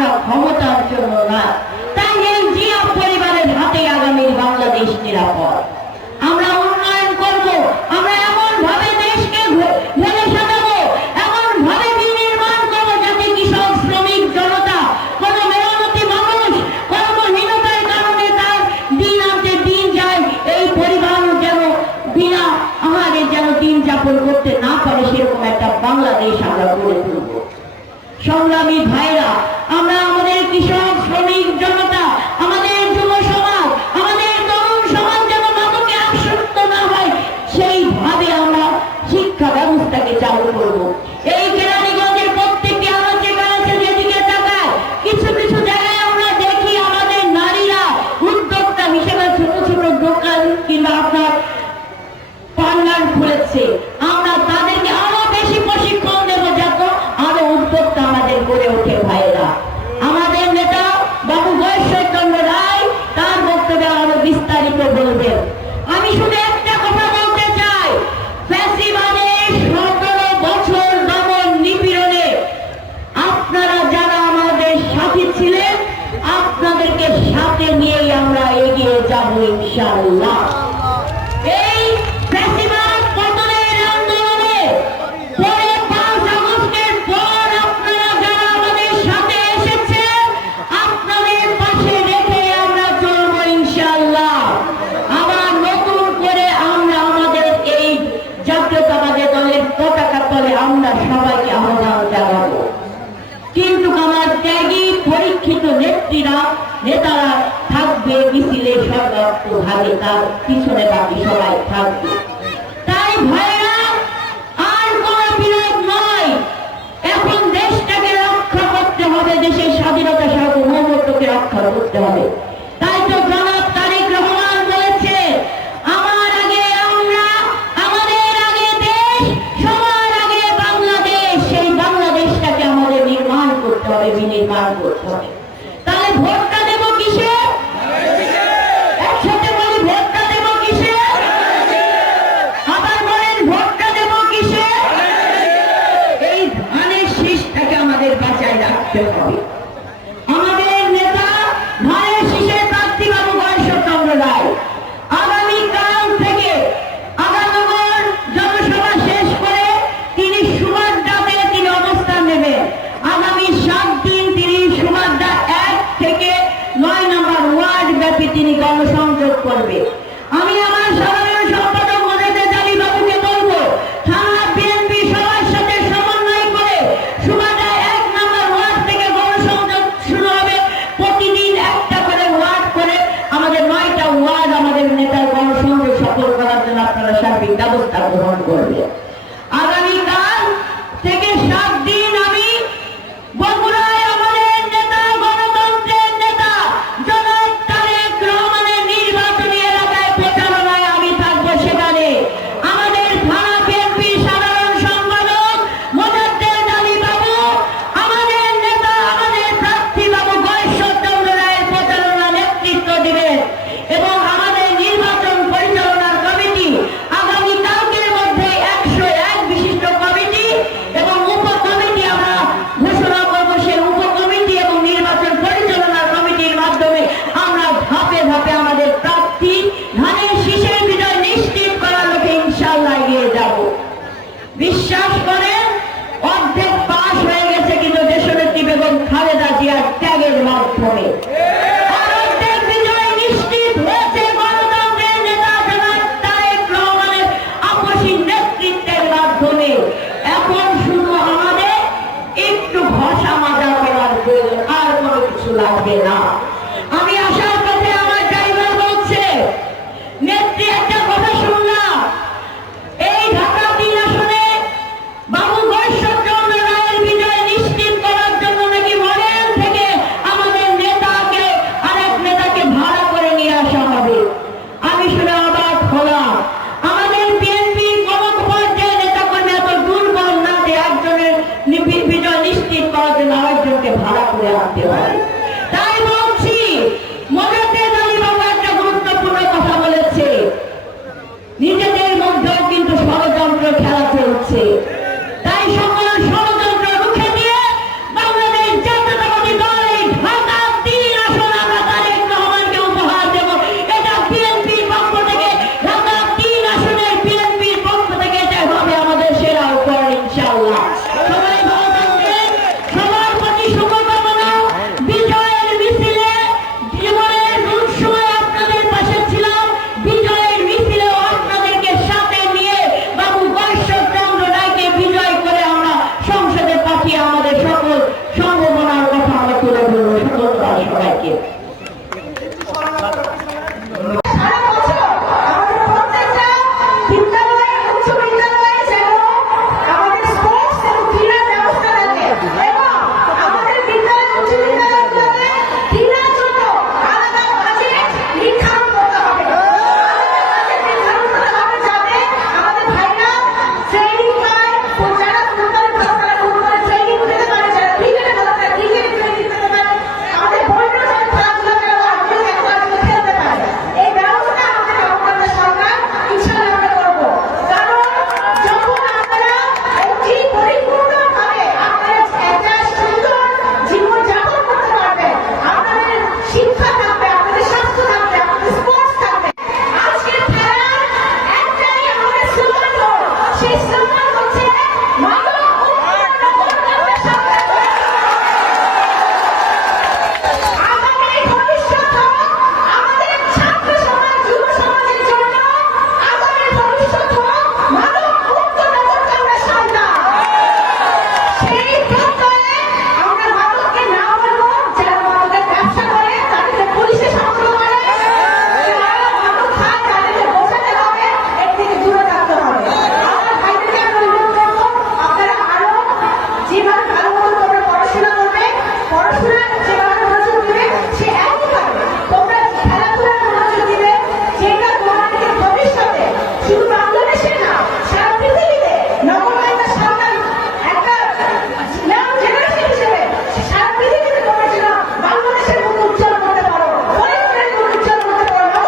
が保護者の人のが করবেন আমি শুধু একটা কথা বলতে চাই। ফ্যাসিবাদের সতেরো বছর দমন নিপীড়নে আপনারা যারা আমাদের সাথে ছিলেন, আপনাদেরকে সাথে নিয়েই আমরা এগিয়ে যাব ইনশাআল্লাহ। নেতারা থাকবে মিছিলে ভাগে তার পিছনে তার সবাই থাকবে। তাই ভাইরা আর কোনো নয়। দেশটাকে রক্ষা করতে হবে, দেশের স্বাধীনতা সহ মহত্বকে রক্ষা করতে হবে। তাই তো দেশব্যাপী তিনি গণসংযোগ করবে। আমি আমার সাধারণ সম্পাদক